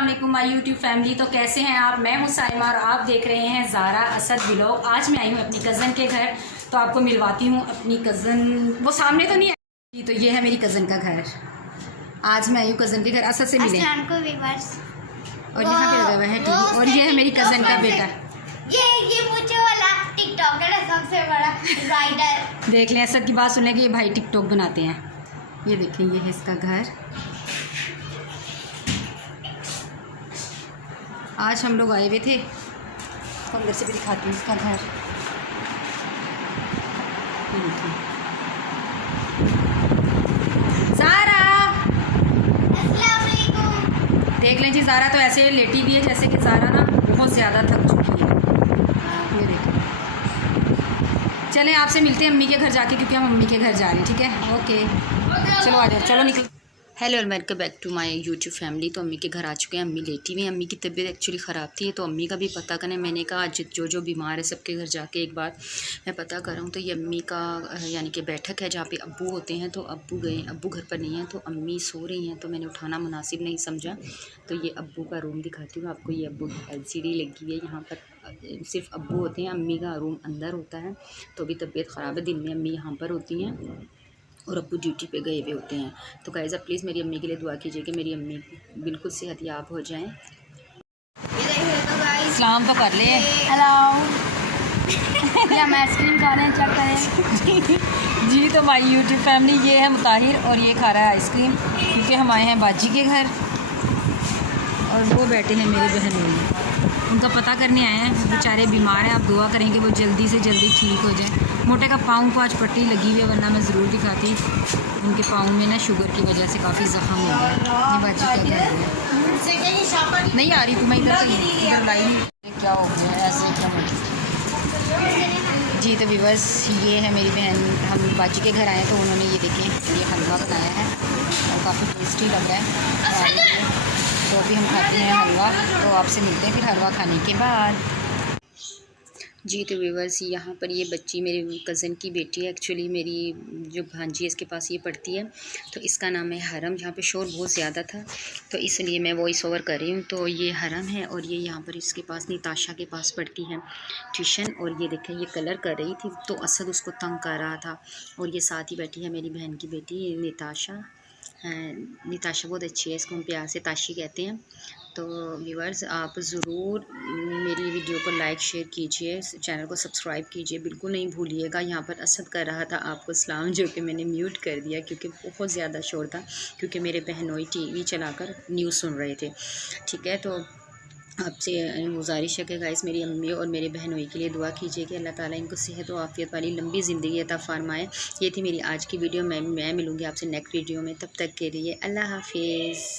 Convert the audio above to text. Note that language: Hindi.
अस्सलाम वालेकुम माय यूट्यूब फैमिली। तो कैसे हैं आप? मैं हूं साइमा और आप देख रहे हैं ज़ारा असद व्लॉग। आज मैं आई हूं अपनी कज़न के घर, तो आपको मिलवाती हूं अपनी कज़न। वो सामने तो नहीं है जी, तो ये है मेरी कज़न का घर। आज मैं आई हूँ कज़न के घर, असद से मिले। और यहाँ पे लगा हुआ है टीवी, और ये है मेरी कज़न का बेटा। ये मुझे वाला टिकटॉकर है सबसे बड़ा राइडर। देख लें, असद की बात सुने कि ये भाई टिकटॉक बनाते हैं। ये देखें, ये है इसका घर। आज हम लोग आए हुए थे, तो अंदर से भी दिखाती हूँ इसका घर। ये देखिए ज़ारा, अस्सलाम वालेकुम। देख लें जी, ज़ारा तो ऐसे लेटी भी है जैसे कि ज़ारा ना बहुत ज़्यादा थक चुकी है। ये देखें, चलें आपसे मिलते हैं अम्मी के घर जाके, क्योंकि हम अम्मी के घर जा रहे हैं। ठीक है, ओके, चलो आ जाओ, चलो निकल। हेलो और welcome back to my YouTube family. तो अम्मी के घर आ चुके हैं। अम्मी लेटी हुई हैं, अम्मी की तबीयत एक्चुअली ख़राब थी, तो अम्मी का भी पता करें। मैंने कहा आज जो बीमार है सबके घर जाके एक बार मैं पता कर रहा हूँ। तो ये अम्मी का यानी कि बैठक है जहाँ पे अब्बू होते हैं, तो अब्बू गए, अब्बू घर पर नहीं है, तो अम्मी सो रही हैं, तो मैंने उठाना मुनासिब नहीं समझा। तो ये अब्बू का रूम दिखाती हूँ आपको। ये अब्बू की LCD लगी हुई है, यहाँ पर सिर्फ अब्बू होते हैं, अम्मी का रूम अंदर होता है। तो अभी तबीयत ख़राब है, दिन में अम्मी यहाँ पर होती हैं और अब्बू ड्यूटी पे गए हुए होते हैं। तो गाइज़ आप प्लीज़ मेरी अम्मी के लिए दुआ कीजिए कि मेरी अम्मी बिल्कुल सेहतयाब हो जाएं। सलाम तो कर ले। हेलो। ये हम आइसक्रीम खा रहे हैं, चेक करें। जी, तो माय यूट्यूब फैमिली, ये है मुताहिर और ये खा रहा है आइसक्रीम, क्योंकि हम आए हैं बाजी के घर और वो बैठे हैं मेरे बहन। उनका पता करने आए हैं, बेचारे बीमार हैं। आप दुआ करेंगे वो जल्दी से जल्दी ठीक हो जाएं। मोटे का पाँव को आज पट्टी लगी हुई है, वरना मैं ज़रूर दिखाती। उनके पाँव में ना शुगर की वजह से काफ़ी ज़ख्म हो गया। ये बाजी का घर है, नहीं आ रही तुम्हें इधर लाइन क्या हो गया ऐसे क्या जी। तो व्यूअर्स, ये है मेरी बहन। हम बाजी के घर आए तो उन्होंने ये देखें, ये हलवा बनाया है और काफ़ी टेस्टी लग रहा है। तो अभी हम खाते हैं हलवा, तो आपसे मिलते हैं फिर हलवा खाने के बाद। जी, तो व्यूअर्स, यहाँ पर ये बच्ची मेरी कज़न की बेटी है। एक्चुअली मेरी जो भांजी है इसके पास ये पढ़ती है, तो इसका नाम है हरम। यहाँ पे शोर बहुत ज़्यादा था तो इसलिए मैं वॉइस ओवर कर रही हूँ। तो ये हरम है और ये यहाँ पर इसके पास निताशा के पास पढ़ती है ट्यूशन। और ये देखें, ये कलर कर रही थी तो असद उसको तंग कर रहा था। और ये साथ ही बैठी है मेरी बहन की बेटी निताशा। निताशा बहुत अच्छी है, इसको हम प्यार से ताशी कहते हैं। तो व्यूअर्स, आप ज़रूर मेरी वीडियो को लाइक शेयर कीजिए, चैनल को सब्सक्राइब कीजिए, बिल्कुल नहीं भूलिएगा। यहाँ पर असद कर रहा था आपको सलाम, जो कि मैंने म्यूट कर दिया क्योंकि बहुत ज़्यादा शोर था, क्योंकि मेरे बहनोई TV चलाकर न्यूज़ सुन रहे थे। ठीक है, तो आपसे गुजारिश है कि गाइस मेरी अम्मी और मेरे बहनोई के लिए दुआ कीजिए कि अल्लाह ताला इनको सेहत और आफियत वाली लंबी ज़िंदगी अता फरमाए। ये थी मेरी आज की वीडियो। मैं मिलूँगी आपसे नेक्स्ट वीडियो में, तब तक के लिए अल्लाह हाफिज़।